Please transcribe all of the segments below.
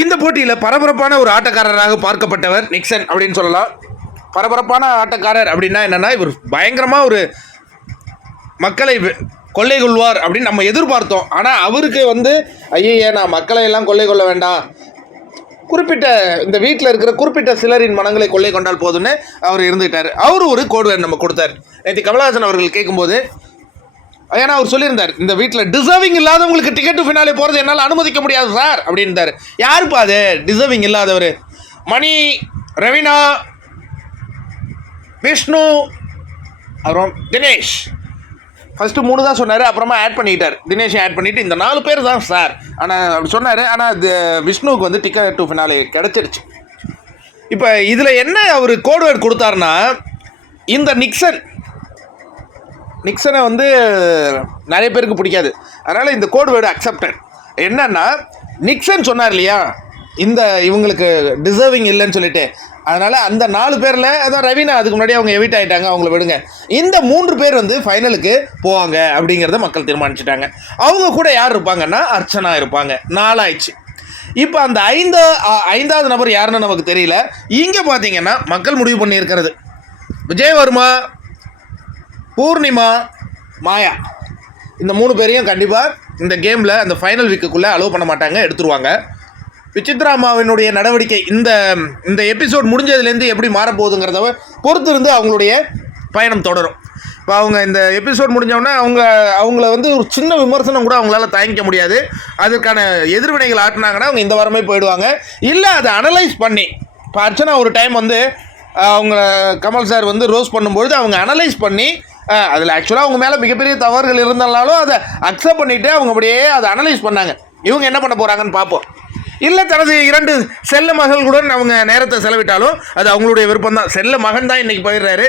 இந்த போட்டியில் பரபரப்பான ஒரு ஆட்டக்காரராக பார்க்கப்பட்டவர் நிக்சன் அப்படின்னு சொல்லலாம். பரபரப்பான ஆட்டக்காரர் அப்படின்னா என்னென்னா, இவர் பயங்கரமாக ஒரு மக்களை கொள்ளை கொள்வார் அப்படின்னு நம்ம எதிர்பார்த்தோம். ஆனால் அவருக்கு ஐயே நான் மக்களை எல்லாம் கொள்ளை கொள்ள வேண்டாம், குறிப்பிட்ட இந்த வீட்டில் இருக்கிற குறிப்பிட்ட சிலரின் மனங்களை கொள்ளை கொண்டால் போதுன்னு அவர் இருந்துக்கிட்டார். அவர் ஒரு கோடுவேர் நம்ம கொடுத்தார். நேற்று கமலஹாசன் அவர்கள் கேட்கும்போது, ஏன்னா அவர் சொல்லியிருந்தார், இந்த வீட்டில் டிசர்விங் இல்லாதவங்களுக்கு டிக்கெட் டு ஃபினாலே போகிறது என்னால் அனுமதிக்க முடியாது சார் அப்படின்றார். யாருப்பா அது டிசர்விங் இல்லாதவர்? மணி, ரவீனா, விஷ்ணு, அப்புறம் தினேஷ். ஃபஸ்ட்டு 3 தான் சொன்னார், அப்புறமா ஆட் பண்ணிக்கிட்டார், தினேஷை ஆட் பண்ணிவிட்டு இந்த 4 பேர் தான் சார் ஆனால் அப்படி சொன்னார். ஆனால் விஷ்ணுவுக்கு டிக்கெட் டு ஃபினாலே கிடச்சிருச்சு. இப்போ இதில் என்ன அவர் கோட்வேர்ட் கொடுத்தாருன்னா, இந்த நிக்சனை நிறைய பேருக்கு பிடிக்காது. அதனால் இந்த கோட்வேர்டு அக்செப்டட். என்னன்னா, நிக்சன் சொன்னார் இல்லையா, இவங்களுக்கு டிசர்விங் இல்லைன்னு சொல்லிட்டு, அதனால் அந்த 4 பேரில் அதான் ரவீனா அதுக்கு முன்னாடி அவங்க எவிட் ஆகிட்டாங்க, அவங்கள விடுங்க. இந்த 3 பேர் ஃபைனலுக்கு போவாங்க அப்படிங்கிறத மக்கள் தீர்மானிச்சிட்டாங்க. அவங்க கூட யார் இருப்பாங்கன்னா அர்ச்சனா இருப்பாங்க. 4 ஆயிடுச்சு. இப்போ அந்த 5வது நபர் யாருன்னு நமக்கு தெரியல. இங்கே பார்த்தீங்கன்னா மக்கள் முடிவு பண்ணியிருக்கிறது விஜயவர்மா, பூர்ணிமா, மாயா, இந்த 3 பேரையும் கண்டிப்பாக இந்த கேமில் அந்த ஃபைனல் வீக்குக்குள்ளே அலோவ் பண்ண மாட்டாங்க, எடுத்துருவாங்க. விசித்ராமாவினுடைய நடவடிக்கை இந்த எபிசோட் முடிஞ்சதுலேருந்து எப்படி மாறப்போகுதுங்கிறத பொறுத்து இருந்து அவங்களுடைய பயணம் தொடரும். இப்போ அவங்க இந்த எபிசோட் முடிஞ்சோடனே அவங்கள ஒரு சின்ன விமர்சனம் கூட அவங்களால தாங்கிக்க முடியாது. அதற்கான எதிர்வினைகள் ஆட்டினாங்கன்னா அவங்க இந்த வாரமே போயிடுவாங்க. இல்லை அதை அனலைஸ் பண்ணி, இப்போ அர்ச்சனா ஒரு டைம் அவங்கள கமல் சார் ரோஸ் பண்ணும்பொழுது அவங்க அனலைஸ் பண்ணி, அதில் ஆக்சுவலாக அவங்க மேலே மிகப்பெரிய தவறுகள் இருந்தாலும் அதை அக்செப்ட் பண்ணிவிட்டு அவங்க அப்படியே அதை அனலைஸ் பண்ணாங்க. இவங்க என்ன பண்ண போகிறாங்கன்னு பார்ப்போம். இல்லை தனது 2 செல்ல மகள்களுடன் அவங்க நேரத்தை செலவிட்டாலும் அது அவங்களுடைய விருப்பம் தான். செல்ல மகன் தான் இன்றைக்கி போயிடுறாரு.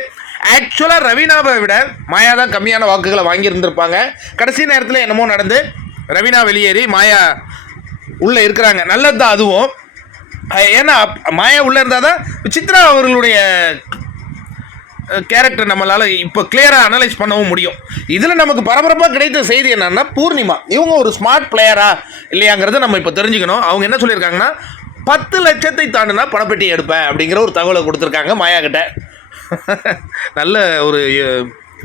ஆக்சுவலாக ரவீனாவை விட மாயா தான் கம்மியான வாக்குகளை வாங்கியிருந்திருப்பாங்க. கடைசி நேரத்தில் என்னமோ நடந்து ரவீனா வெளியேறி மாயா உள்ளே இருக்கிறாங்க. நல்லது தான் அதுவும். ஏன்னா மாயா உள்ளே இருந்தால் தான் சித்ரா அவர்களுடைய கேரக்டர் நம்மளால் இப்போ கிளியராக அனலைஸ் பண்ணவும் முடியும். இதில் நமக்கு பரபரப்பாக கிடைத்த செய்தி என்னன்னா, பூர்ணிமா இவங்க ஒரு ஸ்மார்ட் பிளேயரா இல்லையாங்கிறத நம்ம இப்போ தெரிஞ்சுக்கணும். அவங்க என்ன சொல்லியிருக்காங்கன்னா, 10 லட்சத்தை தாண்டினா பணப்பெட்டி எடுப்பேன் அப்படிங்கிற ஒரு தகவலை கொடுத்துருக்காங்க மாயா கிட்ட. நல்ல ஒரு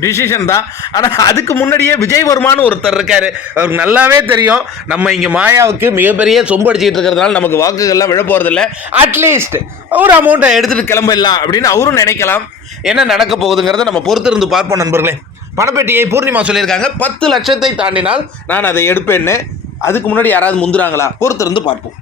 டிசிஷன் தான். ஆனால் அதுக்கு முன்னாடியே விஜயவர்மான்னு ஒருத்தர் இருக்கார். அவருக்கு நல்லாவே தெரியும் நம்ம இங்கே மாயாவுக்கு மிகப்பெரிய சொம்பு அடிச்சுட்டு இருக்கிறதுனால நமக்கு வாக்குகள்லாம் விழ போகிறதில்ல, அட்லீஸ்ட் ஒரு அமௌண்ட்டை எடுத்துகிட்டு கிளம்பிடலாம் அப்படின்னு அவரும் நினைக்கலாம். என்ன நடக்க போகுதுங்கிறத நம்ம பொறுத்திருந்து பார்ப்போம் நண்பர்களே. பணப்பெட்டியை பூர்ணிமா சொல்லியிருக்காங்க, 10 லட்சத்தை தாண்டினால் நான் அதை எடுப்பேன்னு. அதுக்கு முன்னாடி யாராவது முந்துறாங்களா? பொறுத்திருந்து பார்ப்போம்.